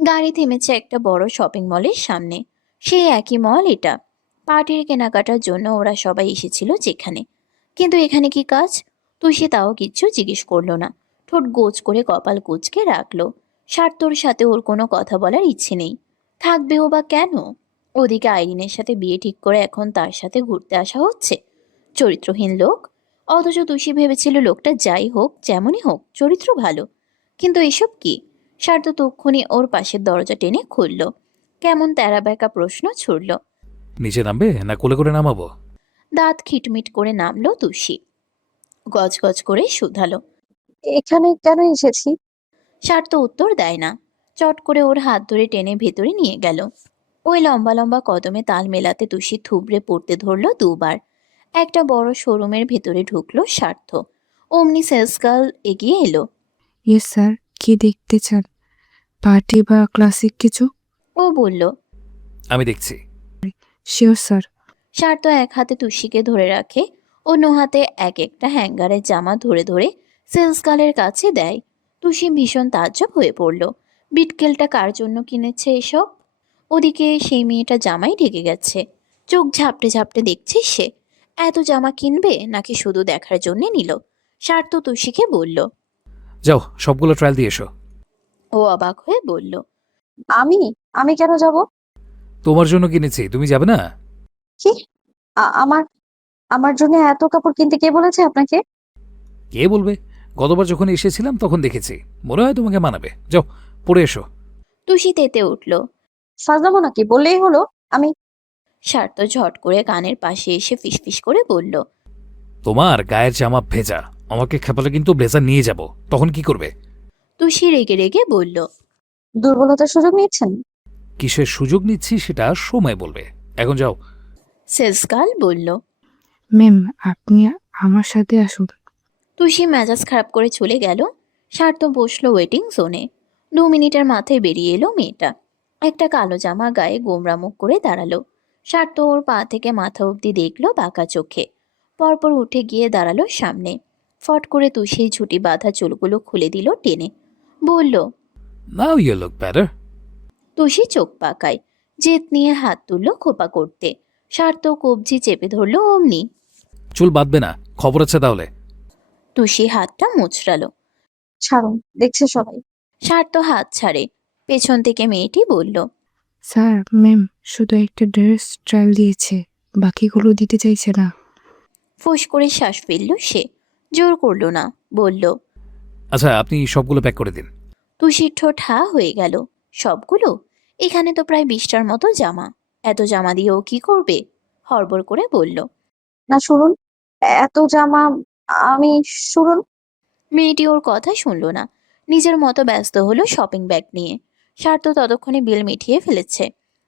গাড়ি থেমেছে একটা বড় শপিং মলের সামনে। সেই একই মল এটা। পার্টির কেনাকাটার জন্য ওরা সবাই এসেছিল যেখানে। কিন্তু এখানে কি কাজ? তুষি তাও কিচ্ছু জিজ্ঞেস করলো না। ঠোঁট গোজ করে কপাল কুঁচকে রাখলো। স্বার্থর সাথে ওর কোনো কথা বলার ইচ্ছে নেই। থাকবেও বা কেন? ওদিকে আইরিনের সাথে বিয়ে ঠিক করে এখন তার সাথে ঘুরতে আসা হচ্ছে। চরিত্রহীন লোক। অথচ তুষি ভেবেছিল লোকটা যাই হোক যেমনই হোক চরিত্র ভালো। কিন্তু এসব কি? স্বার্থ তক্ষুনি ওর পাশের দরজা টেনে খুলল। কেমন তেরা বেঁকা প্রশ্ন ছুড়ল। নিচে নামবে না কোলে করে নামাবো? দাঁত খিটমিট করে নামলো তুষি। গজগজ করে শুধালো। এখানে কেন এসেছি? স্বার্থ উত্তর দেয় না। চট করে ওর হাত ধরে টেনে ভেতরে নিয়ে গেল। ওই লম্বা লম্বা কদমে তাল মেলাতে তুষি থুবড়ে পড়তে ধরল দুবার। একটা বড় শোরুমের ভেতরে ঢুকলো স্বার্থ। অমনি সেলস গার্ল এগিয়ে এলো। ইয়েস স্যার, কি দেখতে চান? পার্টি বা ক্লাসিক কিছু? ও বলল। আমি দেখছি। Sure sir. স্বার্থ এক হাতে তুষিকে ধরে রাখে, অন্য হাতে এক একটা হ্যাঙ্গারের জামা ধরে ধরে সেলস গার্লের কাছে দেয়। তুষি ভীষণ তাজ্জব হয়ে পড়ল। বিটকেলটা কার জন্য কিনেছে এসব? ওদিকে সেই মেয়েটা জামাই ঢেকে গেছে। চোখ ঝাপটে ঝাপটে দেখছে সে। এত জামা কিনবে নাকি শুধু দেখার জন্য নিল? স্বার্থ তুষিকে বলল। যাও সবগুলো ট্রায়াল দিয়ে এসো। ও অবাক হয়ে বলল। আমি আমি কেন যাব? তোমার জন্য কিনেছি, তুমি যাবে না? কি? আমার আমার জন্য এত কাপড় কিনতে কে বলেছে আপনাকে? কে বলবে? গতবার যখন এসেছিলাম তখন দেখেছি, মনে হয় তোমাকে মানাবে। যাও পরে এসো। তুষি তেতে উঠল। সাজলামো নাকি? বললেই হলো। আমি স্বার্থ ঝট করে কানের পাশে এসে ফিসফিস করে বলল। তোমার গায়ের জামা ভেজা, আমাকে খেপালে কিন্তু ব্লেজার নিয়ে যাব, তখন কি করবে? তুষি রেগে রেগে বলল। দুর্বলতার সুযোগ নিচ্ছেন? কিসের সুযোগ নিচ্ছি সেটা সময় বলবে। এখন যাও। সেলস গার্ল বলল। ম্যাম, আপনি আমার সাথে আসুন। তুষি মেজাজ খারাপ করে চলে গেল। স্বার্থ বসলো ওয়েটিং জোনে। 2 মিনিটের মাথায় বেরিয়ে এলো মেয়েটা। একটা কালো জামা গায়ে গোমরা মুখ করে দাঁড়ালো। স্বার্থ ওর পা থেকে মাথা অবধি দেখলো বাঁকা চোখে। পরপর উঠে গিয়ে দাঁড়ালো সামনে। ফট করে তুষির ঝুঁটি বাঁধা চুলগুলো খুলে দিল টেনে। বলল। Now you look better. Tushi চোখ পাকায়। জেদ নিয়ে হাত তুললো খোপা করতে। স্বার্থ কবজি চেপে ধরলো অমনি। চুল বাঁধবে না, খবর আছে তাহলে। তুষি হাতটা মুচড়ালো। ছাড়ুন, দেখছে সবাই। স্বার্থ হাত ছাড়ে। পেছন থেকে মেয়েটি বলল। স্যার, ম্যাম শুধু একটা ড্রেস ট্রায়াল দিয়েছে, বাকিগুলো দিতে চাইছে না। ফোঁস করে শ্বাস ফেলল সে। জোর করলো না। বলল। আচ্ছা আপনি সবগুলো প্যাক করে দিন। তুষির ঠোঁট হা হয়ে গেল। সবগুলো? এখানে তো প্রায় 20টার মতো জামা। এত জামা দিয়ে ও কি করবে? হড়বড় করে বলল। না, শুনুন। এত জামা আমি শুনুন। মেয়েটি ওর কথা শুনল না। নিজের মতো ব্যস্ত হলো শপিং ব্যাগ নিয়ে। স্বার্থ ততক্ষণে বিল মিটিয়ে ফেলেছে।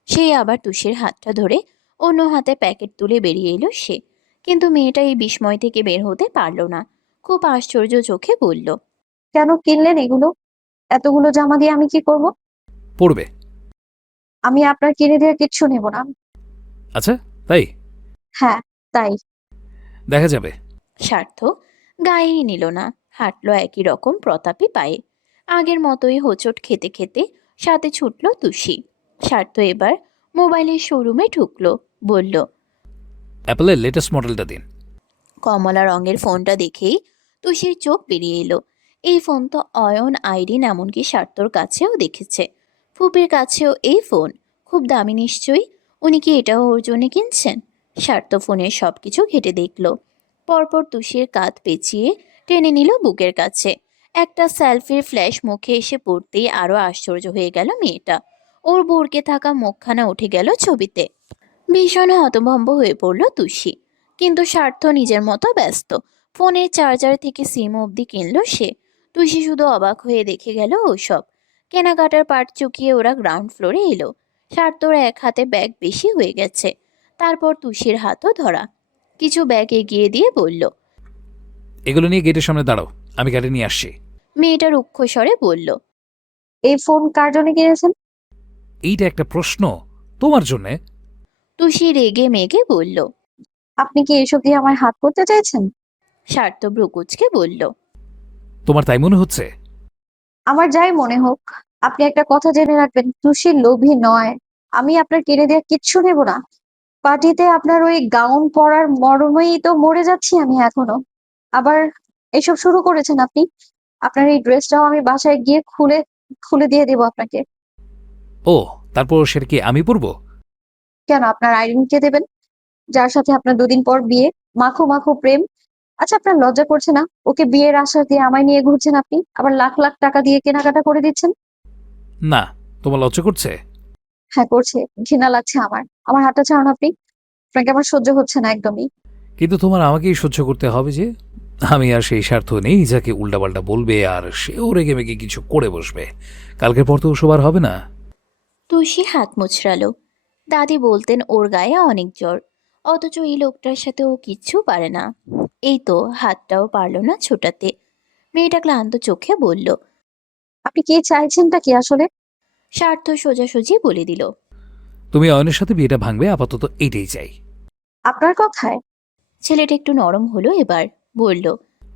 সেই আবার তুষির হাতটা ধরে অন্য হাতে প্যাকেট তুলে বেরিয়ে এলো সে। কিন্তু মেয়েটা এই বিস্ময় থেকে বের হতে পারল না। খুব আশ্চর্য চোখে বলল। কেন কিনলেন এগুলো? এতগুলো জামা দিয়ে আমি কি করব? পড়বে। আমি আপনার কিনে দেওয়া কিচ্ছু নেব না। আচ্ছা তাই? হ্যাঁ, তাই। দেখা যাবে। স্বার্থ গায়েই নিল না। হাঁটলো একই রকম প্রতাপী পায়ে। আগের মতোই হোঁচট খেতে খেতে সাথে ছুটল তুষি। স্বার্থ এবার মোবাইলের শোরুমে ঢুকলো। বলল। অ্যাপেলের লেটেস্ট মডেলটা দিন। কমলা রঙের ফোনটা দেখেই তুষির চোখ বেরিয়ে এলো। এই ফোন তো অয়ন, আইরিন এমনকি স্বার্থর কাছেও দেখেছে। ফুপির কাছেও এই ফোন। খুব দামি নিশ্চয়ই। উনি কি এটাও ওর জন্য কিনছেন? স্বার্থ ফোনের সব কিছু ঘেটে দেখলো। পরপর তুষির কাঁধ পেঁচিয়ে টেনে নিল বুকের কাছে। একটা সেলফির ফ্ল্যাশ মুখে এসে পড়তেই আরো আশ্চর্য হয়ে গেল মেয়েটা। ওর বুড়কে থাকা মুখখানা উঠে গেল ছবিতে। ভীষণ হতভম্ব হয়ে পড়ল তুষি। কিন্তু স্বার্থ নিজের মতো ব্যস্ত। ফোনের চার্জার থেকে সিম অবধি কিনল সে। তুষি শুধু অবাক হয়ে দেখে গেল ওসব। কেনাকাটার পার্ট চুকিয়ে ওরা গ্রাউন্ড ফ্লোরে এলো। স্বার্থর এক হাতে ব্যাগ বেশি হয়ে গেছে। তারপর তুষির হাতও ধরা। কিছু ব্যাগ এগিয়ে দিয়ে বলল। এগুলো নিয়ে গেটের সামনে দাঁড়াও, আমি গাড়ি নিয়ে আসছি। মেয়েটা রুক্ষ স্বরে বলল। এই ফোন কার জন্য কিনেছেন? এইটা একটা প্রশ্ন? তোমার জন্যে। তুষি রেগে মেগে বলল। আপনি কি এসব দিয়ে আমার হাত করতে চাইছেন? স্বার্থ ব্রুকুচকে বলল। তোমার তাই মনে হচ্ছে? আমার যাই মনে হোক, আপনি একটা কথা জেনে রাখবেন, তুষি লোভী নয়। আমি আপনার কিনে দেওয়া কিচ্ছু নেব না। পার্টিতে আপনার ওই গাউন পরার মরমেই তো মরে যাচ্ছি আমি এখনো। আবার এসব শুরু করেছেন আপনি। আপনার এই ড্রেসটাও আমি বাসায় গিয়ে খুলে খুলে দিয়ে দেবো আপনাকে। ও, তারপর সেটা কি আমি পরবো? কেন, আপনার আইরিন কে দেবেন, যার সাথে আপনার দুদিন পর বিয়ে? মাখো মাখো প্রেম। আচ্ছা, আপনার লজ্জা করছে না? ওকে বিয়ের আশা দিয়ে আমায় নিয়ে ঘুরছেন আপনি, আবার লাখ লাখ টাকা দিয়ে কেনাকাটা করে দিচ্ছেন। না, তোমার লজ্জা করছে? হ্যাঁ করছে, ঘৃণা লাগছে আমার। আমার হাতটা ছাড়ুন আপনি। আপনাকে আমার সহ্য হচ্ছে না একদমই। কিন্তু তোমার আমাকেই সহ্য করতে হবে যে। আমি আর সেই স্বার্থ নেই যাকে উল্টাপাল্টা বলবে আর সেও রেগে মেগে কিছু করে বসবে। কালকের পর তো ওসব আর হবে না। তুষি হাত মুচড়ালো। দাদি বলতেন ওর গায়ে অনেক জ্বর, অথচ এই লোকটার সাথে ও কিচ্ছু পারে না। এই তো হাতটাও পারল না ছোটাতে। মেয়েটা ক্লান্ত চোখে বলল। আপনি কি চাইছেনটা কি আসলে? স্বার্থ সোজাসুজি বলে দিল। তুমি অয়নের সাথে বিয়েটা ভাঙবে, আপাতত এইটাই চাই। আপনার কথায়? ছেলেটা একটু নরম হলো এবার, বলল।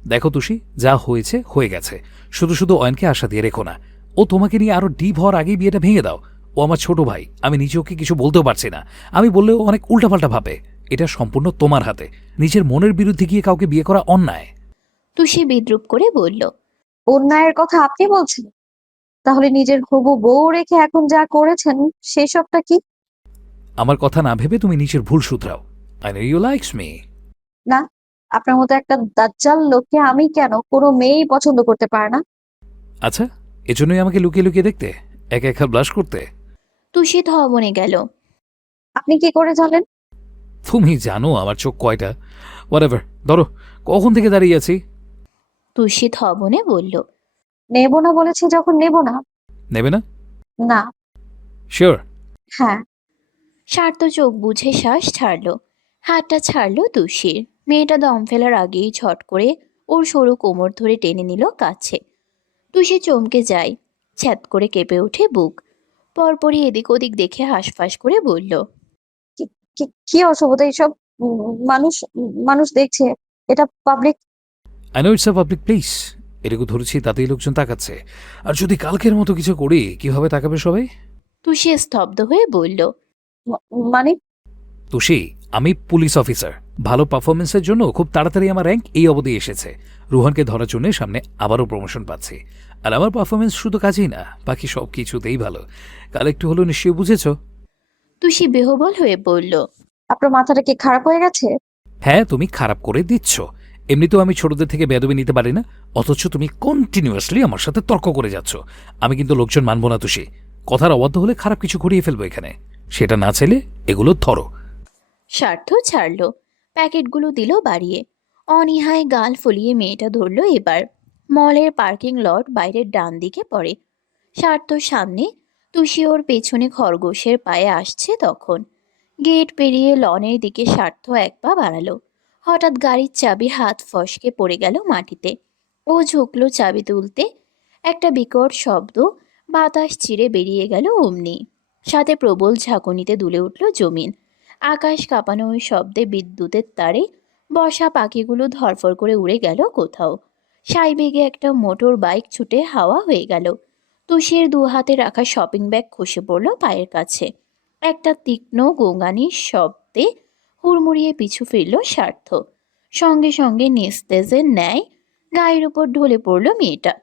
দেখো তুষি, যা হয়েছে হয়ে গেছে। শুধু শুধু অয়নকে আশা দিয়ে রেখো না। ও তোমাকে নিয়ে আরো ডিপ হওয়ার আগেই বিয়েটা ভেঙে দাও। ও আমার ছোট ভাই, আমি নিজে ওকে কিছু বলতেও পারছি না। আমি বললেও অনেক উল্টাপাল্টা ভাবে। এটা সম্পূর্ণ তোমার হাতে। নিজের মনের বিরুদ্ধে গিয়ে কাউকে বিয়ে করা অন্যায়। তুষি বিদ্রুপ করে বলল। অন্যায়ের কথা আপনি বলছেন? তাহলে নিজের হবু বউ রেখে এখন যা করেছেন সেসবটা কি? আমার কথা না ভেবে তুমি নিজের ভুল শুধরাও। I know you likes me. না, আপনার মতো একটা দাজ্জাল লোককে আমি কেন কোনো মেয়েই পছন্দ করতে পারে না। আচ্ছা, এজন্যই আমাকে লুকিয়ে লুকিয়ে দেখতে, একা একা ব্লাশ করতে? তুষি ধমনে গেল। আপনি কি করে জানেন? তুমি জানো আমার চোখ কয়টা? হোয়াটএভার, ধরো। কখন থেকে দাঁড়িয়ে আছি? তুষি ধমনে বলল। নেব না বলেছি যখন, নেব না। নেবে না? না। শিওর? হ্যাঁ। স্বার্থ চোখ বুঝে শ্বাস ছাড়ল। হাতটা ছাড়ল তুষির। মেয়েটা দম ফেলার আগেই ঝট করে ওর সরু কোমর ধরে টেনে নিল কাছে। তুষি চমকে যায়। ছ্যাদ করে কেঁপে ওঠে বুক। পরপরই এদিক ওদিক দেখে হাঁসফাঁস করে বলল। কি কি অসভ্যতা এইসব! মানুষ মানুষ দেখছে, এটা public. I know it's a public place. এটুকু ধরেছি, তাতেই লোকজন তাকাচ্ছে। আর যদি কালকের মতো কিছু করি, কিভাবে তাকাবে সবাই? তুষি স্তব্ধ হয়ে বলল। মানে? তুষি, আমি পুলিশ অফিসার। ভালো পারফরমেন্সের জন্য খুব তাড়াতাড়ি আমার র্যাঙ্ক এই অবধি এসেছে। রুহানকে ধরার জন্য সামনে আবারও প্রমোশন পাচ্ছি। আর আমার পারফরমেন্স শুধু কাজেই না, বাকি সব কিছুতেই ভালো। কাল একটু হলো নিশ্চয়ই বুঝেছ। তুষি বেহবল হয়ে বলল। আপনার মাথাটা কি খারাপ হয়ে গেছে? হ্যাঁ, তুমি খারাপ করে দিচ্ছ। এমনিতেও আমি ছোটদের থেকে বেয়াদবি নিতে পারি না, অথচ তুমি কন্টিনিউয়াসলি আমার সাথে তর্ক করে যাচ্ছ। আমি কিন্তু লোকজন মানব না তুষি। কথার অবাধ্য হলে খারাপ কিছু ঘটিয়ে ফেলবো এখানে। সেটা না চাইলে এগুলো ধরো। স্বার্থ ছাড়ল। প্যাকেটগুলো দিল বাড়িয়ে। অনীহায় গাল ফুলিয়ে মেয়েটা ধরল এবার। মলের পার্কিং লট বাইরের ডান দিকে পড়ে। স্বার্থর সামনে, তুষি ওর পেছনে খরগোশের পায়ে আসছে তখন। গেট পেরিয়ে লনের দিকে স্বার্থ এক পা বাড়ালো। হঠাৎ গাড়ির চাবি হাত ফসকে পড়ে গেল মাটিতে। ও ঝুঁকলো চাবি তুলতে। একটা বিকট শব্দ, বাতাস চিরে বেরিয়ে গেল অমনি। সাথে প্রবল ঝাঁকুনিতে দুলে উঠল জমিন। আকাশ কাঁপানো ওই শব্দে বিদ্যুতের তারে বসা পাখিগুলো ধরফর করে উড়ে গেল কোথাও। সাইবেগে একটা মোটর বাইক ছুটে হাওয়া হয়ে গেল। তুষির দু হাতে রাখা শপিং ব্যাগ খসে পড়ল পায়ের কাছে। একটা তীক্ষ্ণ গোঙানির শব্দে হুড়মুড়িয়ে পিছু ফিরল স্বার্থ। সঙ্গে সঙ্গে নিস্তেজের ন্যায় গায়ের উপর ঢলে পড়ল মেয়েটা।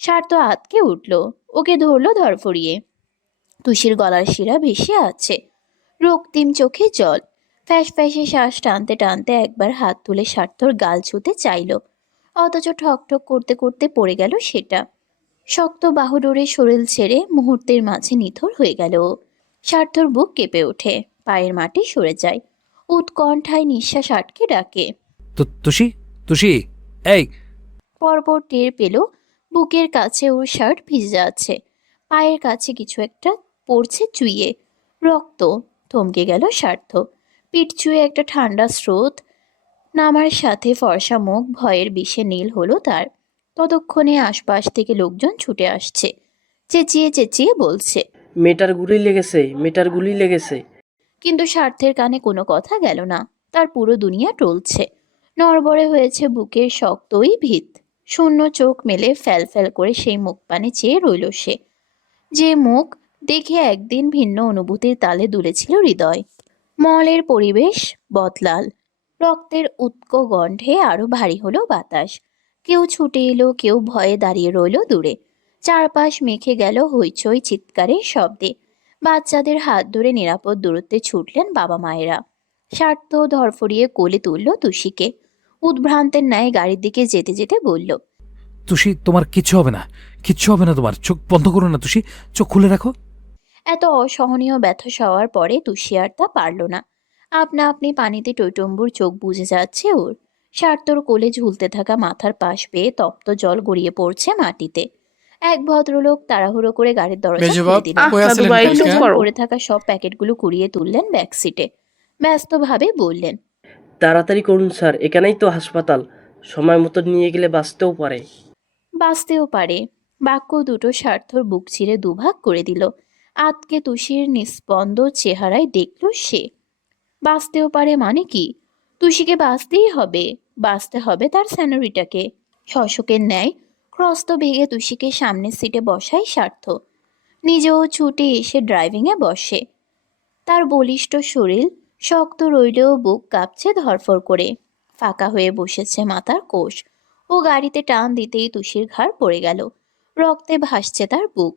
স্বার্থ আতকে উঠল, ওকে ধরল ধরফরিয়ে। তুষির গলার শিরা ভেসে আছে, রক্তিম চোখে জল। ফ্যাস ফ্যাসে শ্বাস টানতে টানতে একবার হাত তুলে স্বার্থর গাল ছুঁতে চাইল, অথচ ঠক ঠক করতে করতে পড়ে গেল সেটা। শক্ত বাহুডোরে শরীর ছেড়ে মুহূর্তের মাঝে নিথর হয়ে গেল ও। স্বার্থর বুক কেঁপে ওঠে, পায়ের মাটি সরে যায়। উৎকণ্ঠায় নিঃশ্বাস আটকে ডাকে। তুষি, তুষি, এই! পরপর টের পেল বুকের কাছে ওর শার্ট ভিজে আছে, পায়ের কাছে কিছু একটা পড়ছে চুইয়ে। রক্ত। থমকে গেল স্বার্থ। পিঠ চুয়ে একটা ঠান্ডা স্রোত নামার সাথে ফর্সা মুখ ভয়ের বিষে নীল হলো তার। ততক্ষণে আশপাশ থেকে লোকজন ছুটে আসছে, চেঁচিয়ে চেঁচিয়ে বলছে। মেয়েটার গুলি লেগেছে, মেয়েটার গুলি লেগেছে। কিন্তু স্বার্থের কানে কোনো কথা গেল না। তার পুরো দুনিয়া টলছে। নড়বড়ে হয়েছে বুকের শক্তই ভিত। শূন্য চোখ মেলে ফ্যাল ফ্যাল করে সেই মুখ পানে চেয়ে রইল সে, যে মুখ দেখে একদিন ভিন্ন অনুভূতির তালে দুলেছিল হৃদয়। মলের পরিবেশ বদলাল, রক্তের উৎক গন্ধে আরো ভারী হলো বাতাস। কেউ ছুটে এলো, কেউ ভয়ে দাঁড়িয়ে রইল দূরে। চারপাশ মেখে গেল হইচই চিৎকারের শব্দে। বাচ্চাদের হাত ধরে নিরাপদ দূরত্বে ছুটলেন বাবা মায়েরা। স্বার্থ ধরফরিয়ে কোলে তুলল তুষিকে। উদ্ভ্রান্তের ন্যায় গাড়ির দিকে যেতে যেতে বলল, তুষি, তোমার কিচ্ছু হবে না, কিচ্ছু হবে না তোমার। চোখ বন্ধ করো না তুষি, চোখ খুলে রাখো। এত অসহনীয় ব্যথা সওয়ার পরে তুষি আর তা পারল না। আপনা আপনি পানিতে টইটম্বুর চোখ বুজে যাচ্ছে ওর। স্বার্থর কোলে ঝুলতে থাকা মাথার পাশ বেয়ে তপ্ত জল গড়িয়ে পড়ছে মাটিতে। এক ভদ্রলোক তাড়াহুড়ো করে গাড়ির দরজা খুলে মেজবাব দিলেন। কই দাদু আছিলেন ভাই, কালকে? চুপ করো। পড়ে থাকা সব প্যাকেটগুলো কুড়িয়ে তুললেন ব্যাক সিটে। ব্যস্তভাবে বললেন, তাড়াতাড়ি করুন স্যার, এখানেই তো হাসপাতাল। সময় মতো নিয়ে গেলে বাঁচতেও পারে। বাঁচতেও পারে। বাক্য দুটো স্বার্থর বুক চিরে দুভাগ করে দিল। আতকে তুষির নিস্পন্দ চেহারায় দেখল সে। বাঁচতেও পারে মানে কি? তুষিকে বাঁচতেই হবে। বাঁচতে হবে তার স্যানোরিটাকে। শশকের ন্যায় ক্রস্ত ভেঙে তুষিকে সামনের সিটে বসায় স্বার্থ। নিজেও ছুটে এসে ড্রাইভিংয়ে বসে। তার বলিষ্ঠ শরীর শক্ত রইলেও বুক কাঁপছে ধরফর করে। ফাঁকা হয়ে বসেছে মাথার কোষ। ও গাড়িতে টান দিতেই তুষির ঘাড় পড়ে গেল। রক্তে ভাসছে তার বুক।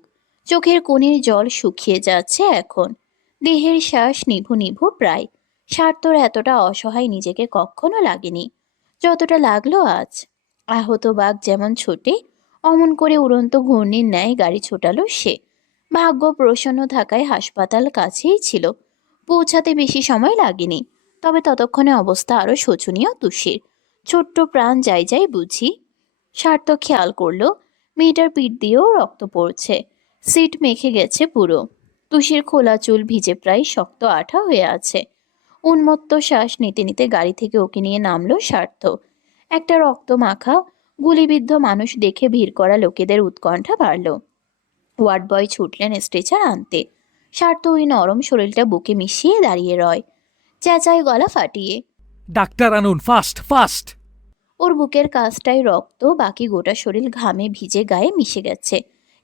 চোখের কোণের জল শুকিয়ে যাচ্ছে এখন। দেহের শ্বাস নিভু নিভু প্রায়। স্বার্থর এতটা অসহায় নিজেকে কখনো লাগেনি যতটা লাগলো আজ। আহত বাঘ যেমন ছোটে, অমন করে উড়ন্ত ঘূর্ণির ন্যায় গাড়ি ছোটালো সে। ভাগ্য প্রসন্ন থাকায় হাসপাতাল কাছেই ছিল। পৌঁছাতে বেশি সময় লাগেনি। তবে ততক্ষণে অবস্থা আরো শোচনীয় তুষির। ছোট্ট প্রাণ যাই যাই বুঝি। স্বার্থ খেয়াল করলো মেয়েটার পিঠ দিয়েও রক্ত পড়ছে। সিট মেখে গেছে পুরো। তুষির খোলা চুল ভিজে প্রায় শক্ত আঠা হয়ে আছে। উন্মত্ত শ্বাস নিতে নিতে গাড়ি থেকে ওকে নিয়ে নামলো স্বার্থ। একটা রক্ত মাখা গুলিবিদ্ধ মানুষ দেখে ভিড় করা লোকেদের উৎকণ্ঠা বাড়ল। ওয়ার্ড বয় ছুটলেন স্ট্রেচার আনতে। স্বার্থ ওই নরম শরীরটা বুকে মিশিয়ে দাঁড়িয়ে রয়, চেঁচায় গলা ফাটিয়ে। ডাক্তার আনুন, ফাস্ট ফাস্ট। ওর বুকের কাছটায় রক্ত, বাকি গোটা শরীর ঘামে ভিজে গায়ে মিশে গেছে।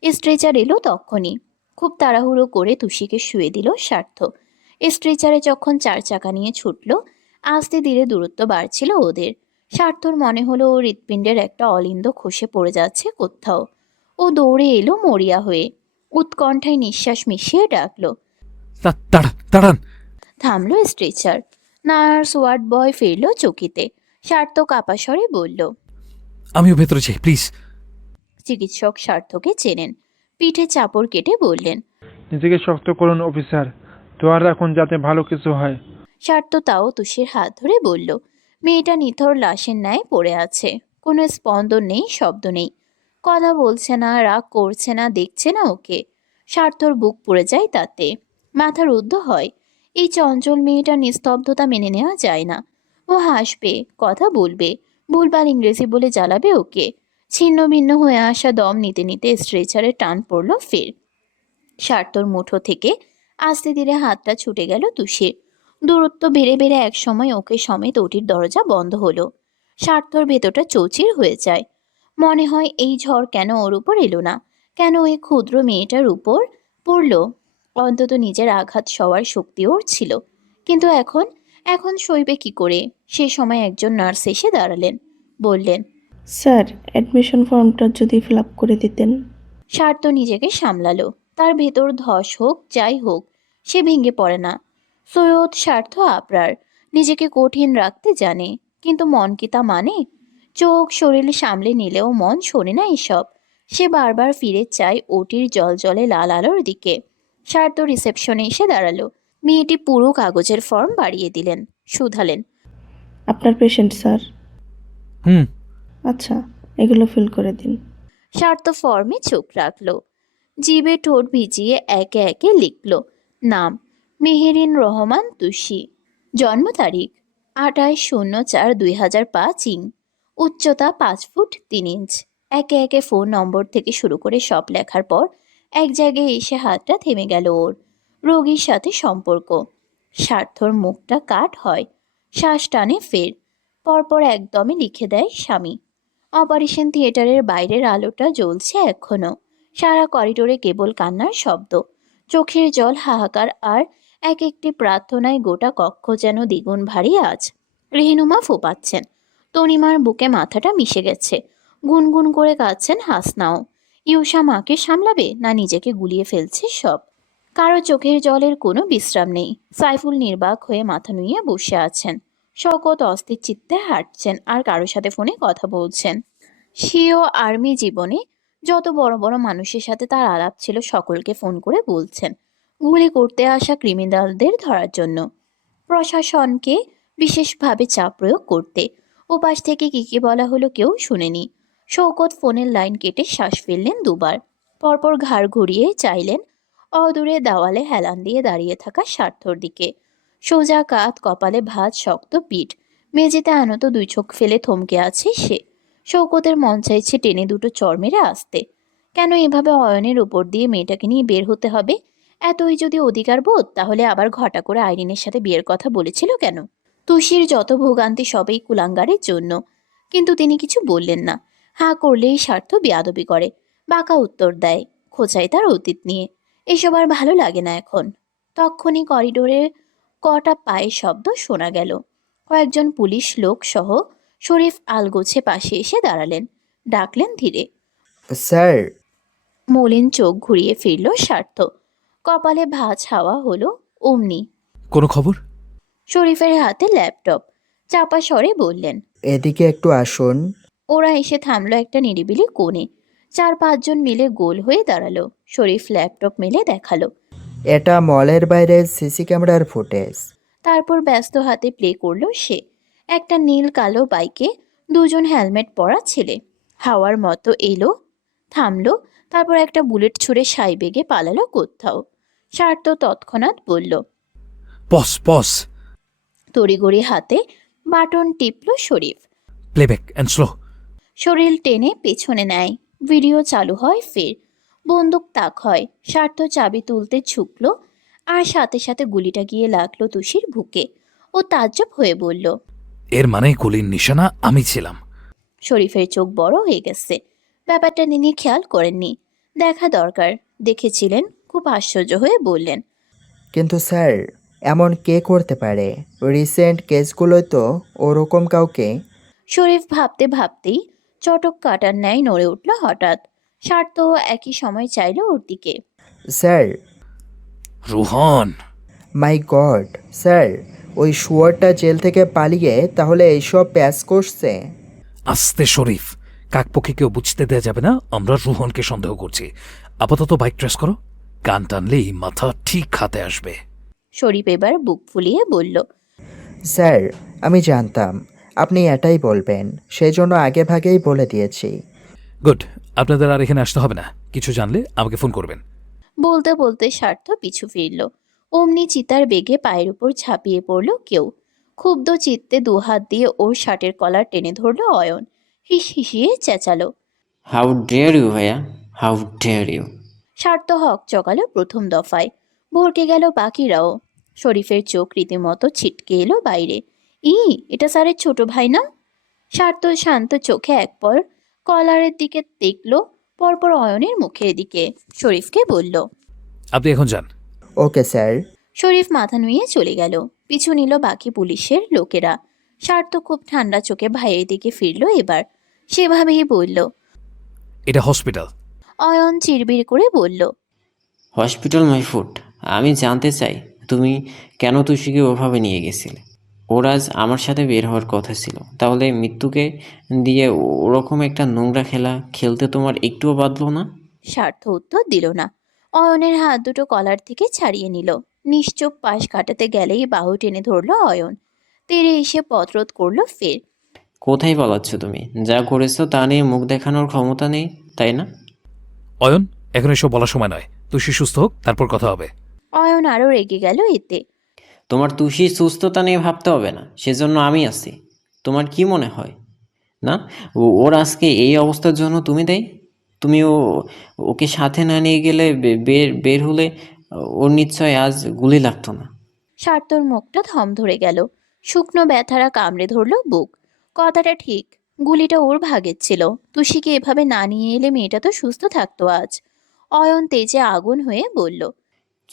স্ট্রেচার এলো তখনই। খুব তাড়াহুড়ো করে তুষিকে শুয়ে দিল স্বার্থ। স্ট্রেচারে যখন চার চাকা নিয়ে ছুটল, আস্তে ধীরে দূরত্ব বাড়ছিল ওদের। স্বার্থর মনে হলো ওর হৃৎপিণ্ডের একটা অলিন্দ খসে পড়ে যাচ্ছে কোথাও। ও দৌড়ে এলো মরিয়া হয়ে। উৎকণ্ঠায় নিঃশ্বাস মিশিয়ে ডাকলো। দাঁড়ান। থামলো স্ট্রেচার। নার্স ওয়ার্ড বয় ফিরল চকিতে। স্বার্থ কাপা স্বরে বলল, আমিও ভেতরে চাই প্লিজ। চিকিৎসক স্বার্থকে চেনেন। পিঠে চাপড় কেটে বললেন, নিজেকে শক্ত করুন অফিসার, দোয়া রাখুন যাতে ভালো কিছু হয়। স্বার্থ তাও তুষির হাত ধরে বলল। মেয়েটা নিথর লাশের ন্যায় পড়ে আছে। কোনো স্পন্দন নেই, শব্দ নেই। কথা বলছে না, রাগ করছে না, দেখছে না ওকে। স্বার্থর বুক পড়ে যায় তাতে। মাথা রুদ্ধ হয়। এই চঞ্চল মেয়েটার নিস্তব্ধতা মেনে নেওয়া যায় না। ও হাসবে, কথা বলবে, ভুলভাল ইংরেজি বলে জ্বালাবে ওকে। ছিন্ন ভিন্ন হয়ে আসা দম নিতে নিতে স্ট্রেচারে টান পড়ল ফের। স্বার্থর মুঠো থেকে আস্তে ধীরে হাতটা ছুটে গেল তুষির। দূরত্ব বেড়ে বেড়ে এক সময় ওকে সমেত ওটির দরজা বন্ধ হলো। স্বার্থর ভেতরটা চৌচির হয়ে যায়। মনে হয় এই ঝড় কেন ওর উপর এলো না, কেন ওই ক্ষুদ্র মেয়েটার উপর পড়লো। অন্তত নিজের আঘাত সওয়ার শক্তি ওর ছিল। কিন্তু এখন এখন সইবে কি করে? সে সময় একজন নার্স এসে দাঁড়ালেন, বললেন, স্যার, অ্যাডমিশন ফর্মটা যদি ফিল আপ করে দিতেন। স্বার্থ নিজেকে সামলালো। তার ভেতর ধস হোক যাই হোক, সে ভেঙে পড়ে না। সৈয়দ স্বার্থ আবরার নিজেকে কঠিন রাখতে জানে, কিন্তু মন কি তা মানে? চোখ শরীর সামলে নিলেও মন শোনে না এসব। সে বারবার ফিরে চায় ওটির জলজলে লাল আলোর দিকে। স্বার্থ রিসেপশনে এসে দাঁড়ালো। মেয়েটি পুরো কাগজের ফর্ম বাড়িয়ে দিলেন, শুধালেন, আপনার পেশেন্ট স্যার। হুম। আচ্ছা, এগুলো ফিল করে দিন। স্বার্থ ফর্মে চোখ রাখলো। জিভে ঠোঁট ভিজিয়ে একে একে লিখল। নাম মেহেরিন রহমান তুষি। জন্ম তারিখ 28/04/2005 ইং। উচ্চতা 5 ফুট 3 ইঞ্চ। একে একে ফোন নম্বর থেকে শুরু করে সব লেখার পর এক জায়গায় এসে হাতটা থেমে গেল ওর। রোগীর সাথে সম্পর্ক। স্বার্থর মুখটা কাট হয়। শ্বাস টানে ফের। পরপর একদমে লিখে দেয় স্বামী। অপারেশন থিয়েটারের বাইরের আলোটা জ্বলছে এখনো। সারা করিডোরে কেবল কান্নার শব্দ, চোখের জল, হাহাকার আর এক একটি প্রার্থনায় গোটা কক্ষ যেন দ্বিগুণ ভারী আজ। রেহিনুমা ফোপাচ্ছেন, তনিমার বুকে মাথাটা মিশে গেছে। গুনগুন করে কাঁদছেন হাসনাও। ইউষা মাকে সামলাবে না নিজেকে গুলিয়ে ফেলছে সব। কারো চোখের জলের কোনো বিশ্রাম নেই। সাইফুল নির্বাক হয়ে মাথা নুইয়ে বসে আছেন। শওকত অস্থির চিত্তে হাঁটছেন আর কারোর সাথে ফোনে কথা বলছেন। সেও আর্মি জীবনে যত বড় বড় মানুষের সাথে তার আলাপ ছিল সকলকে ফোন করে বলছেন গুলি করতে আসা ক্রিমিনালদের ধরার জন্য, প্রশাসনকে বিশেষভাবে চাপ প্রয়োগ করতে। ওপাশ থেকে কি বলা হলো কেউ শুনেনি। শওকত ফোনের লাইন কেটে শ্বাস ফেললেন দুবার, পরপর ঘাড় ঘুরিয়ে চাইলেন অদূরে দেওয়ালে হেলান দিয়ে দাঁড়িয়ে থাকা স্বার্থর দিকে। সোজা কাঁধ, কপালে ভাঁজ, শক্ত পিঠ, মেঝেতে আনত দুই চোখ ফেলে থমকে আছে সে। শওকতের মন চাইছে টেনে দুটো চড় মেরে আসতে। কেন এভাবে অয়নের উপর দিয়ে মেয়েটাকে নিয়ে বের হতে হবে? এতই যদি অধিকার বোধ, তাহলে আবার ঘটা করে আইরিনের সাথে বিয়ের কথা বলেছিল কেন? তুষির যত ভোগান্তি সবই কুলাঙ্গারের জন্য। কিন্তু তিনি কিছু বললেন না। হাঁ করলেই স্বার্থ বেয়াদবি করে, বাঁকা উত্তর দেয়, খোঁচায় তার অতীত নিয়ে। এসব আর ভালো লাগে না এখন। তক্ষুনি করিডোরে কটা পায়ের শব্দ শোনা গেল। কয়েকজন পুলিশ লোক সহ শরীফ আলগোছে পাশে এসে দাঁড়ালেন। ডাকলেন ধীরে। স্যার। মলিন চোখ ঘুরিয়ে ফিরল স্বার্থ। কপালে ভাঁজ হাওয়া হলো অমনি। কোনো খবর? শরীফের হাতে ল্যাপটপ, চাপা স্বরে বললেন। এদিকে একটু আসুন। ওরা এসে থামলো একটা নিরিবিলি কোণে। 4-5 জন মিলে গোল হয়ে দাঁড়ালো। শরীফ ল্যাপটপ মেলে দেখালো। এটা মলের বাইরে সিসি ক্যামেরার ফুটেজ। তারপর ব্যস্ত হাতে প্লে করলো সে। একটা নীল কালো বাইকে 2জন হেলমেট পরা ছেলে হাওয়ার মতো এলো, থামলো, তারপর একটা বুলেট ছুঁড়ে সাই বেগে পালালো কোথাও। স্বার্থ তৎক্ষণাৎ বলল, পস পস। তড়িঘড়ি হাতে button টিপল Sharif. Playback and slow. শরীর টেনে পেছনে নেয়। ভিডিও চালু হয় ফের। বন্দুক তাক হয়। স্বার্থ চাবি তুলতে ঝুঁকলো আর সাথে সাথে গুলিটা গিয়ে লাগলো তুষির বুকে। ও তাজ্জব হয়ে বলল, এর মানে গুলির নিশানা আমি ছিলাম। শরীফের চোখ বড় হয়ে গেছে। ব্যাপারটা তিনি খেয়াল করেননি। দেখা দরকার। দেখেছিলেন। খুব আশ্চর্য হয়ে বললেন, কিন্তু স্যার, এমন কে করতে পারে? রিসেন্ট কেসগুলোয় তো ওরকম কাউকে। শরীফ ভাবতে ভাবতেই চটক কাটার ন্যায় নড়ে উঠল হঠাৎ। স্বার্থ একই সময় চাইল ওর দিকে। স্যার। রুহন। মাই গড স্যার, ওই শুয়োরটা জেল থেকে পালিয়ে তাহলে এইসব প্যাস করছে। আস্তে শরীফ, কাকপক্ষে কেউ বুঝতে দেয়া যাবে না আমরা রুহনকে সন্দেহ করছি। আপাতত বাইক ট্রেস করো, কান টানলেই মাথা ঠিক হাতে আসবে। শরীফ এবার বুক ফুলিয়ে বলল, স্যার, আমি জানতাম আপনি এটাই বলবেন, সেই জন্য আগে ভাগেই বলে দিয়েছি। গুড, আপনাদের আর এখানে আসতে হবে না। কিছু জানলে আমাকে ফোন করবেন। বলতে বলতে স্বার্থ পিছু ফিরল। অমনি চিতার বেগে পায়ের উপর ঝাঁপিয়ে পড়ল কেউ। ক্ষুব্ধ চিত্তে দুহাত দিয়ে ওর শার্টের কলার টেনে ধরল অয়ন। হিস হিসিয়ে চেঁচালো। হাউ ডেয়ার ইউ ভাইয়া, হাউ ডেয়ার ইউ। স্বার্থ হক চকালো প্রথম দফায়। ভরকে গেল বাকিরাও। শরীফের চোখ রীতিমতো ছিটকে এলো বাইরে। এটা স্যারের ছোট ভাই না? স্বার্থ শান্ত চোখে একপর কলারের দিকে দেখল, পরপর অয়নের মুখের দিকে। শরীফকে বলল, আপনি এখন যান। Okay sir. শরীফ মাথা নুয়ে চলে গেল। পিছু নিল বাকি পুলিশের লোকেরা। স্বার্থ খুব ঠান্ডা চোখে ভাইয়ের দিকে ফিরল এবার। সেভাবেই বলল। এটা হসপিটাল। অয়ন চিরবির করে বলল, হসপিটাল মাই ফুট। আমি জানতে চাই তুমি কেন তুষিকে ওভাবে নিয়ে গেছিলে? ওর আজ আমার সাথে বের হওয়ার কথা ছিল, তাহলে মৃত্যুকে দিয়ে ওরকম একটা নোংরা খেলা খেলতে তোমার একটুও বাধলো না? স্বার্থ উত্তর দিল না। অয়নের হাত দুটো কলার থেকে ছাড়িয়ে নিল। নিশ্চুপ পাশ কাটাতে গেলেই বাহু টেনে ধরল অয়ন। তেড়ে এসে পথরোধ করল ফের। কোথায় পালাচ্ছ তুমি? যা করেছো তা নিয়ে মুখ দেখানোর ক্ষমতা নেই, তাই না? অয়ন, এখন এসব বলার সময় নয়। তুষি সুস্থ হোক, তারপর কথা হবে। অয়ন আরো রেগে গেল এতে। তোমার তুষির সুস্থতা নিয়ে ভাবতে হবে না, সেজন্য আমি আছি। তোমার কি মনে হয় না ওর আজকে এই অবস্থার জন্য তুমি দেয়? তুমি ওকে সাথে না নিয়ে গেলে বের হলে ওর নিশ্চয় আজ গুলি লাগতো না। স্বার্থর মুখটা থম ধরে গেল। শুকনো ব্যথারা কামড়ে ধরল বুক। কথাটা ঠিক, গুলিটা ওর ভাগের ছিল। তুষিকে এভাবে না নিয়ে এলে মেয়েটা তো সুস্থ থাকতো আজ। অয়ন তেজে আগুন হয়ে বলল।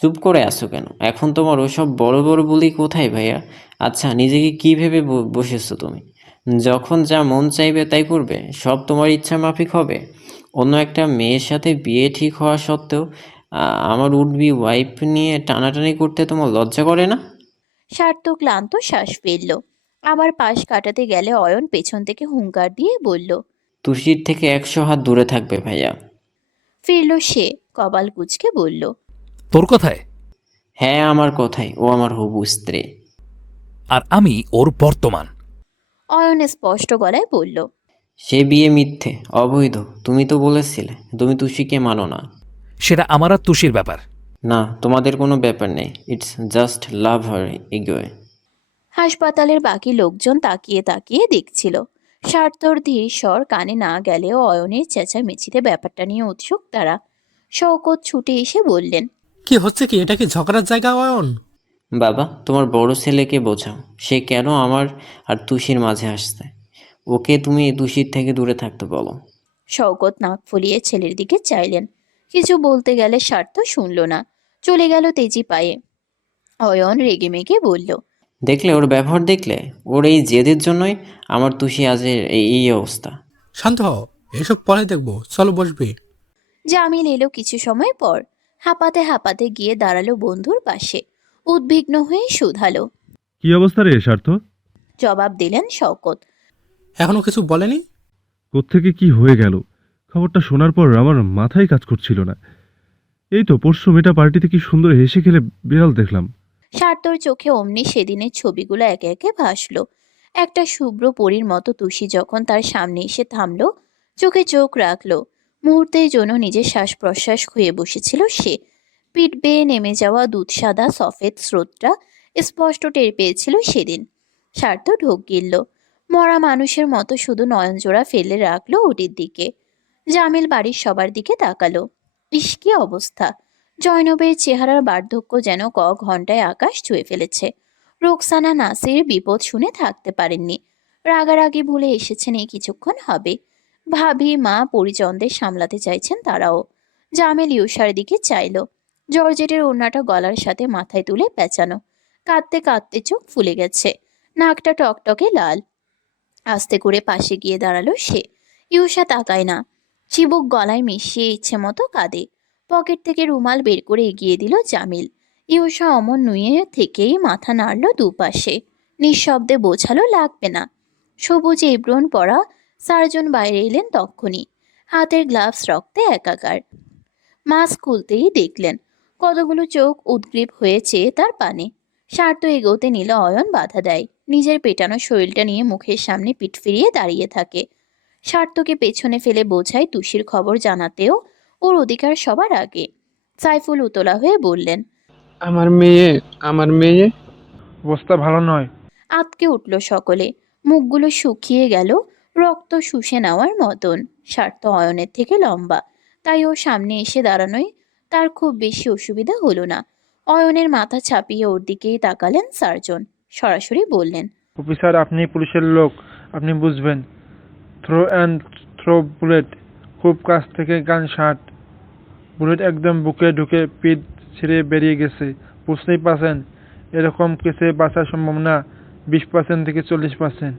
চুপ করে আছো কেন? এখন তোমার ওসব বড় বড় বলি কোথায় ভাইয়া? আচ্ছা, নিজেকে কি ভেবে বসেছো তুমি? যখন যা মন চাইবে তাই করবে, সব তোমার ইচ্ছা মাফিক হবে। অন্য একটা মেয়ের সাথে বিয়ে ঠিক হওয়া সত্ত্বেও আমার উডবি ওয়াইফ নিয়ে টানাটানি করতে তোমার লজ্জা করে না? স্বার্থ ক্লান্ত শ্বাস ফেলল। আবার পাশ কাটাতে গেলে অয়ন পেছন থেকে হুঙ্কার দিয়ে বলল। তুষির থেকে 100 হাত দূরে থাকবে ভাইয়া। ফিরল সে, কপাল কুঁচকে বলল। তোর কথায়? হ্যাঁ, আমার কথাই। ও আমার হবু স্ত্রী। আর আমি ওর বর্তমান। অয়ন স্পষ্ট গলায় বলল। সে বিয়ে মিথ্যে, অবৈধ। তুমি তো বলেছিলে তুমি তুষিকে মানো না। সেটা আমার আর তুষির ব্যাপার। না, তোমাদের কোনো ব্যাপার নেই। ইটস জাস্ট লাভ হার ইগোয়ে। হাসপাতালের বাকি লোকজন তাকিয়ে তাকিয়ে দেখছিল। স্বার্থর ধীর স্বর কানে না গেলেও অয়নের চেঁচামেচিতে ব্যাপারটা নিয়ে উৎসুক তারা। শওকত ছুটে এসে বললেন। কি হচ্ছে কি? এটা কি ঝগড়ার জায়গা অয়ন? বাবা, তোমার বড় ছেলেকে বোঝাও। সে কেন আমার আর তুষির মাঝে আসছে? ওকে তুমি তুষির থেকে দূরে থাকতে বলো। শওকত নাক ফুলিয়ে ছেলের দিকে চাইলেন। কিছু বলতে গেলে স্বার্থ শুনল না, চলে গেল তেজি পায়ে। অয়ন রেগেমেগে বলল। দেখলে ওর ব্যবহার? দেখলে ওর এই জেদের জন্যই আমার তুষি আজ এই অবস্থা। শান্ত হও, এসব পরে দেখবো, চলো বসবে। জামিল এলো কিছু সময় পর। হাঁপাতে হাঁপাতে গিয়ে দাঁড়ালো বন্ধুর পাশে। উদ্বিগ্ন হয়ে শুধালো। কি অবস্থা রে স্বার্থ? জবাব দিলেন শওকত। এখনো কিছু বলেনি? কোত্থেকে কি হয়ে গেল? খবরটা শোনার পর আমার মাথায় কাজ করছিল না। এই তো পরশু মেয়েটা পার্টিতে কি সুন্দর হেসে খেলে বিড়াল দেখলাম। স্বার্থর চোখে অমনি সেদিনের ছবিগুলো একে একে ভাসলো। একটা শুভ্র পরীর মতো তুষি যখন তার সামনে এসে থামলো, চোখে চোখ রাখলো। মুহূর্তের জন্য নিজের শ্বাস প্রশ্বাস খুয়ে বসেছিল সে। পিঠ বেয়ে নেমে যাওয়া দুধসাদা সফেদ স্রোতটা স্পষ্ট টের পেয়েছিল সেদিন। স্বার্থ ঢোক গিলল। মরা মানুষের মতো শুধু নয়নজোড়া ফেলে রাখলো ওটির দিকে। জামিল বাড়ির সবার দিকে তাকালো। ইস, কি অবস্থা! জয়নবের চেহারার বার্ধক্য যেন ঘন্টায় আকাশ ছুঁয়ে ফেলেছে। রোকসানা নাসির বিপদ শুনে থাকতে পারেননি। রাগারাগি ভুলে এসেছেন এই কিছুক্ষণ হবে। ভাবি মা পরিজনদের সামলাতে চাইছেন তারাও। জামিল ইউসার দিকে চাইল। জর্জেটের ওড়নাটা গলার সাথে মাথায় তুলে পেঁচানো। কাঁদতে কাঁদতে চোখ ফুলে গেছে, নাকটা টকটকে লাল। আস্তে করে পাশে গিয়ে দাঁড়ালো সে। ইউসা তাকায় না, চিবুক গলায় মিশিয়ে ইচ্ছে মতো কাঁদে। পকেট থেকে রুমাল বের করে এগিয়ে দিল জামিল। ইউসা অমন নুয়ে থেকেই মাথা নাড়ল দুপাশে। নিঃশব্দে বোঝালো লাগবে না। সবুজ এব্রন পরা সার্জন বাইরে এলেন তক্ষুনি। হাতের গ্লাভস রক্তে একাকার। মাস্ক খুলতেই দেখলেন কতগুলো চোখ উদ্গ্রীব হয়ে চেয়ে তার পানে। স্বার্থ এগোতে নিল, অয়ন বাধা দেয়। নিজের পেটানো শরীরটা নিয়ে মুখের সামনে পিঠ ফিরিয়ে দাঁড়িয়ে থাকে। স্বার্থকে পেছনে ফেলে বোঝায় তুষির খবর জানাতেও ওর অধিকার সবার আগে। সাইফুল উতলা হয়ে বললেন। আমার মেয়ে অবস্থা ভালো নয়। আতকে উঠল সকলে। মুখগুলো শুকিয়ে গেল রক্ত শুষে নেওয়ার মতন। স্বার্থ অয়নের থেকে লম্বা, তাই ও সামনে এসে দাঁড়ানোয় তার খুব বেশি অসুবিধা হলো না। অয়নের মাথা ছাপিয়ে ওর দিকেই তাকালেন সার্জন। সরাসরি বললেন। অফিসার, আপনি পুলিশের লোক, আপনি বুঝবেন। থ্রো অ্যান্ড থ্রো বুলেট, খুব কাছ থেকে গান শাট। বুলেট একদম বুকে ঢুকে পিঠ ছিঁড়ে বেরিয়ে গেছে। বুঝতেই পারছেন, এরকম কেসে বাঁচা সম্ভব না 20% থেকে 40%।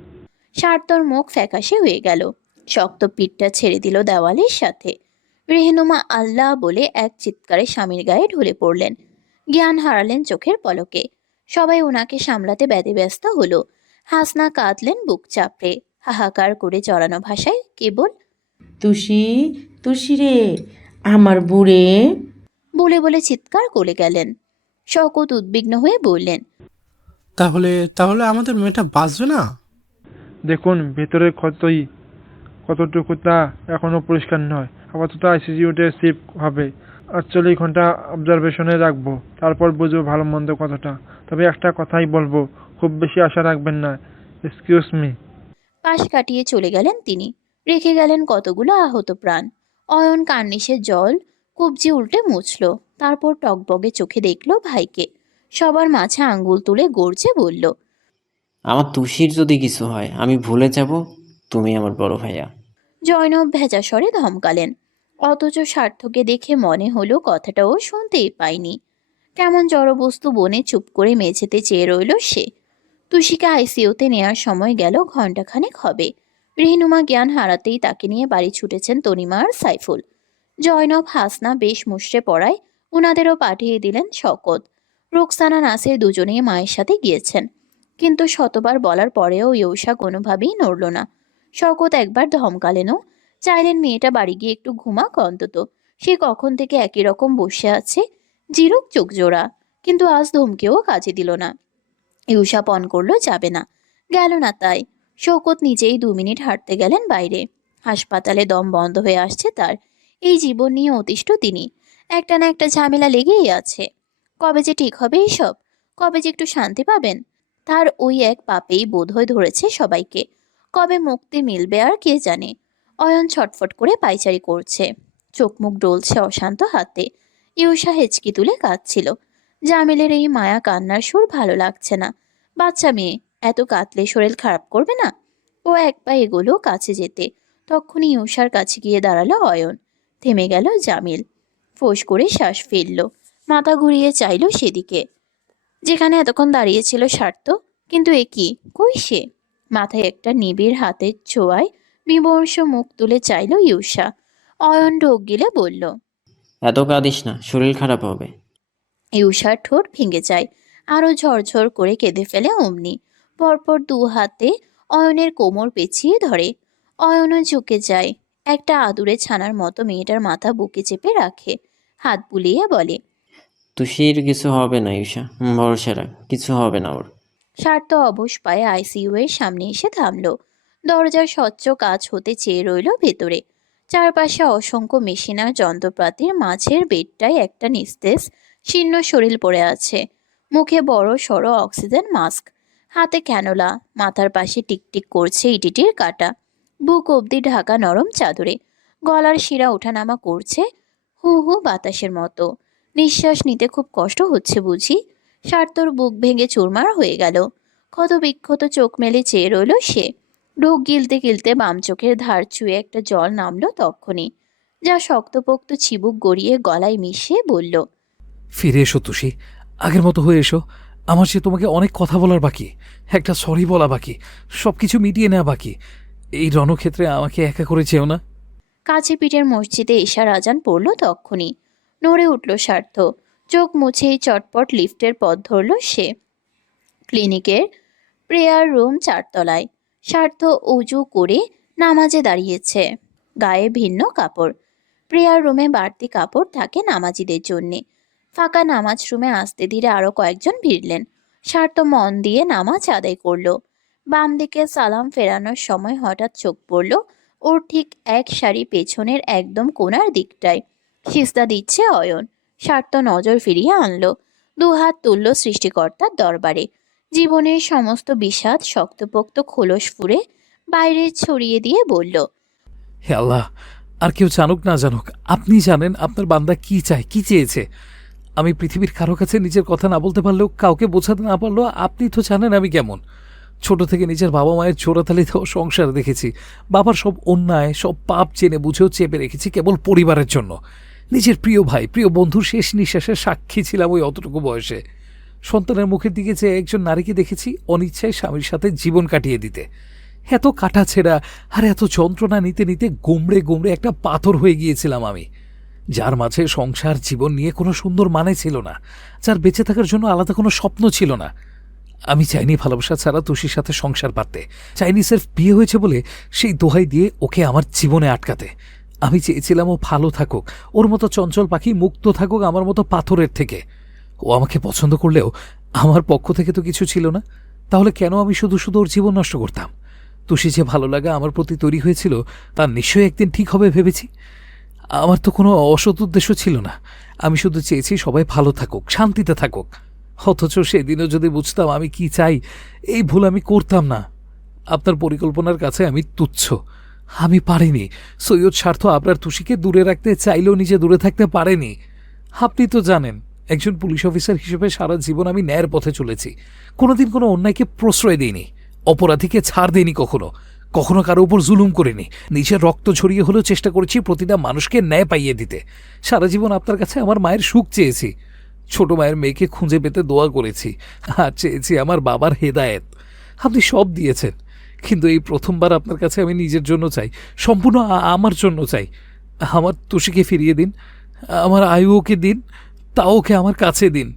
স্বার্থর মুখ ফ্যাকাশে হয়ে গেল। শক্ত পিঠটা ছেড়ে দিল দেওয়ালের সাথে। রেহনুমা আল্লাহ বলে এক চিৎকারে স্বামীর গায়ে ঢলে পড়লেন। জ্ঞান হারালেন চোখের পলকে। সবাই ওনাকে সামলাতে ব্যতিব্যস্ত হলো। হাসনা কাঁদলেন বুক চাপড়ে। হাহাকার করে জড়ানো ভাষায় কেবল তুষি, তুষি রে, আমার বুড়ে। বলে বলে চিৎকার করে গেলেন। শওকত উদ্বিগ্ন হয়ে বললেন। তাহলে তাহলে আমাদের মেয়েটা বাঁচবে না? দেখুন, ভেতরে কতটুকু তা এখনো পরিষ্কার নয়। আপাতত আইসিইউতে শিফট হবে। 48 ঘন্টা অবজারভেশনে রাখবো, তারপর বুঝবো ভালো মন্দ কতটা। তবে একটা কথাই বলবো, খুব বেশি আশা রাখবেন না। Excuse me. পাশ কাটিয়ে চলে গেলেন তিনি। রেখে গেলেন কতগুলো আহত প্রাণ। অয়ন কার্নিশের জল কবজি উল্টে মুছল। তারপর টকবগে চোখে দেখল ভাইকে। সবার মাঝে আঙ্গুল তুলে গর্জে বলল। আমার তুষির যদি কিছু হয় আমি ভুলে যাব তুমি আমার বড় ভাইয়া। জয়নব ভেজা স্বরে ধমকালেন, অথচ সার্থকে দেখে মনে হলো কথাটাও শুনতেই পায়নি। কেমন জড়বস্তু বনে চুপ করে মেঝেতে চেয়ে রইল সে। তুষিকে আইসিইউতে নেয়ার সময় গেল ঘণ্টাখানেক হবে। রেহনুমা জ্ঞান হারাতেই তাকে নিয়ে বাড়ি ছুটেছেন তনিমা আর সাইফুল। জয়নব হাসনা বেশ মুষড়ে পড়ায় উনাদেরও পাঠিয়ে দিলেন শওকত। রোকসানা নাসির দুজনেই মায়ের সাথে গিয়েছেন, কিন্তু শতবার বলার পরেও ইউষা কোনোভাবেই নড়ল না। শওকত একবার ধমকালেনও, চাইলেন মেয়েটা বাড়ি গিয়ে একটু ঘুমাক অন্তত। সে কখন থেকে একই রকম বসে আছে, জিরুক চোখ জোড়া, কিন্তু আজ ধমকেও কাজে দিল না। ইউষা পণ করলো যাবে না, গেল না তাই। শওকত নিজেই 2 মিনিট হাঁটতে গেলেন বাইরে। হাসপাতালে দম বন্ধ হয়ে আসছে তার। এই জীবন নিয়ে অতিষ্ঠ তিনি। একটা না একটা ঝামেলা লেগেই আছে। কবে যে ঠিক হবে এসব, কবে যে একটু শান্তি পাবেন। তার ওই এক পাপেই বোধহয় ধরেছে সবাইকে। কবে মুক্তি মিলবে আর কে জানে। অয়ন ছটফট করে পায়চারি করছে, চোখ মুখ ডলছে অশান্ত হাতে। ইউষা হেঁচকি তুলে কাঁদছিল। জামিলের এই মায়া কান্নার সুর ভালো লাগছে না। বাচ্চা মেয়ে, এত কাতলে শরীর খারাপ করবে না। ও এক পা এগোলো কাছে যেতে, তখনই ইউষার কাছে গিয়ে দাঁড়ালো অয়ন। থেমে গেল জামিল। ফোঁস করে শ্বাস ফেলল, মাথা ঘুরিয়ে চাইল সেদিকে যেখানে এতক্ষণ দাঁড়িয়েছিল স্বার্থ। কিন্তু এ কি, কই সে? মাথায় একটা নিবিড় হাতের ছোঁয়ায় বিমর্ষ মুখ তুলে চাইল ইউষা। অয়ন ঢোক গিলে বলল, এত কাঁদিস না, শরীর খারাপ হবে। ইউষার ঠোঁট ভেঙে যায়, আরো ঝরঝর করে কেঁদে ফেলে অমনি। পরপর 2 হাতে অয়নের কোমর পেঁচিয়ে ধরে। অয়নও ঝুঁকে যায়, একটা আদুরে ছানার মতো মেয়েটার মাথা বুকে চেপে রাখে। হাত বুলিয়ে বলে, তুষির কিছু হবে না ঈশা, ভরসা রাখ, কিছু হবে না ওর। স্বার্থ অবশ পায়ে আইসিইউ এর সামনে এসে থামলো। দরজার স্বচ্ছ কাজ হতে চেয়ে রইল ভেতরে। চারপাশে অসংখ্য মেশিন আর যন্ত্রপাতির মাঝের বেডটায় একটা নিস্তেজ শীর্ণ শরীর পড়ে আছে। মুখে বড় সড়ো অক্সিজেন মাস্ক, হাতে ক্যানোলা, মাথার পাশে টিকটিক করছে ইটিটির কাঁটা। বুক অবধি ঢাকা নরম চাদরে। গলার শিরা ওঠানামা করছে হু হু বাতাসের মতো। নিঃশ্বাস নিতে খুব কষ্ট হচ্ছে বুঝি। স্বার্থর বুক ভেঙে চুরমার হয়ে গেল। ক্ষত বিক্ষত চোখ মেলে চেয়ে রইল সে। ঢোক গিলতে গিলতে বাম চোখের ধার চুয়ে একটা জল নামলো তক্ষুনি, যা শক্তপোক্ত চিবুক গড়িয়ে গলায় মিশিয়ে বলল, ফিরে এসো তুষি, আগের মতো হয়ে এসো। আমার যে তোমাকে অনেক কথা বলার বাকি, একটা সরি বলা বাকি, সবকিছু মিটিয়ে নেওয়া বাকি। এই রণক্ষেত্রে আমাকে একা করে যেও না। কাছে পিঠের মসজিদে এশার আজান পড়ল তক্ষুনি। নড়ে উঠল স্বার্থ। চোখ মুছেই চটপট লিফটের পথ ধরল সে। ক্লিনিকের প্রেয়ার রুম 4 তলায়। স্বার্থ উজু করে নামাজে দাঁড়িয়েছে, গায়ে ভিন্ন কাপড়। প্রেয়ার রুমে বাড়তি কাপড় থাকে নামাজিদের জন্যে। ফাঁকা নামাজ রুমে আসতে ধীরে আরো কয়েকজন ভিড়লেন। স্বার্থ মন দিয়ে নামাজ আদায় করল। বাম দিকে সালাম ফেরানোর সময় হঠাৎ চোখ পড়ল ওর ঠিক এক সারি পেছনের একদম কোণার দিকটায়। সিজদা দিচ্ছে অয়ন। স্বার্থ নজর ফিরিয়ে আনলো, 2 হাত তুলল সৃষ্টিকর্তার দরবারে। জীবনের সমস্ত বিষাদ শক্তপোক্ত খোলস ফুঁড়ে বাইরে ছড়িয়ে দিয়ে বলল, হে আল্লাহ, আর কেউ জানুক না জানুক, আপনি জানেন আপনার বান্দা কি চায়, কি চেয়েছে। আমি পৃথিবীর কারো কাছে নিজের কথা না বলতে পারলেও, কাউকে বোঝাতে না পারলেও, আপনি তো জানেন আমি কেমন। ছোট থেকে নিজের বাবা মায়ের চোরাতালিতেও সংসার দেখেছি। বাবার সব অন্যায়, সব পাপ জেনে বুঝেও চেপে রেখেছি কেবল পরিবারের জন্য। নিজের প্রিয় ভাই, প্রিয় বন্ধুর শেষ নিঃশ্বাসের সাক্ষী ছিলাম ওই অতটুকু বয়সে। সন্তানের মুখের দিকে যে একজন নারীকে দেখেছি অনিচ্ছায় স্বামীর সাথে জীবন কাটিয়ে দিতে। এত কাটাছেঁড়া আর এত যন্ত্রণা নিতে নিতে গুমড়ে গুমড়ে একটা পাথর হয়ে গিয়েছিলাম আমি, যার মাঝে সংসার জীবন নিয়ে কোনো সুন্দর মানে ছিল না, যার বেঁচে থাকার জন্য আলাদা কোনো স্বপ্ন ছিল না। আমি চাইনি ভালোবাসা ছাড়া তুষির সাথে সংসার পাততে, চাইনি সির্ফ বিয়ে হয়েছে বলে সেই দোহাই দিয়ে ওকে আমার জীবনে আটকাতে। আমি চেয়েছিলাম ও ভালো থাকুক, ওর মতো চঞ্চল পাখি মুক্ত থাকুক আমার মতো পাথরের থেকে। ও আমাকে পছন্দ করলেও আমার পক্ষ থেকে তো কিছু ছিল না। তাহলে কেন আমি শুধু শুধু ওর জীবন নষ্ট করতাম? তুষি যে ভালো লাগা আমার প্রতি তৈরি হয়েছিল তার নিশ্চয়ই একদিন ঠিক হবে ভেবেছি। আমার তো কোনো অসৎ উদ্দেশ্য ছিল না। আমি শুধু চেয়েছি সবাই ভালো থাকুক, শান্তিতে থাকুক। অথচ সেদিনও যদি বুঝতাম আমি কি চাই, এই ভুল আমি করতাম না। আপনার পরিকল্পনার কাছে আমি তুচ্ছ। আমি পারিনি। সৈয়দ স্বার্থ আপনার তুষিকে দূরে রাখতে চাইলেও নিজে দূরে থাকতে পারেনি। আপনি তো জানেন একজন পুলিশ অফিসার হিসেবে সারা জীবন আমি ন্যায়ের পথে চলেছি, কোনোদিন কোনো অন্যায়কে প্রশ্রয় দিইনি, অপরাধীকে ছাড় দিইনি, কখনো কখনো কারো উপর জুলুম করিনি। নিজের রক্ত ঝরিয়ে হলেও চেষ্টা করেছি প্রতিটা মানুষকে ন্যায় পাইয়ে দিতে। সারা জীবন আপনার কাছে আমার মায়ের সুখ চেয়েছি, ছোট মায়ের মেয়েকে খুঁজে পেতে দোয়া করেছি, আর চেয়েছি আমার বাবার হেদায়েত। আপনি সব দিয়েছেন, কিন্তু এই প্রথমবার আপনার কাছে আমি নিজের জন্য চাই, সম্পূর্ণ আমার জন্য চাই। আমার তুষিকে ফিরিয়ে দিন, আমার আয়ু ওকে দিন, তাও ওকে আমার কাছে দিন।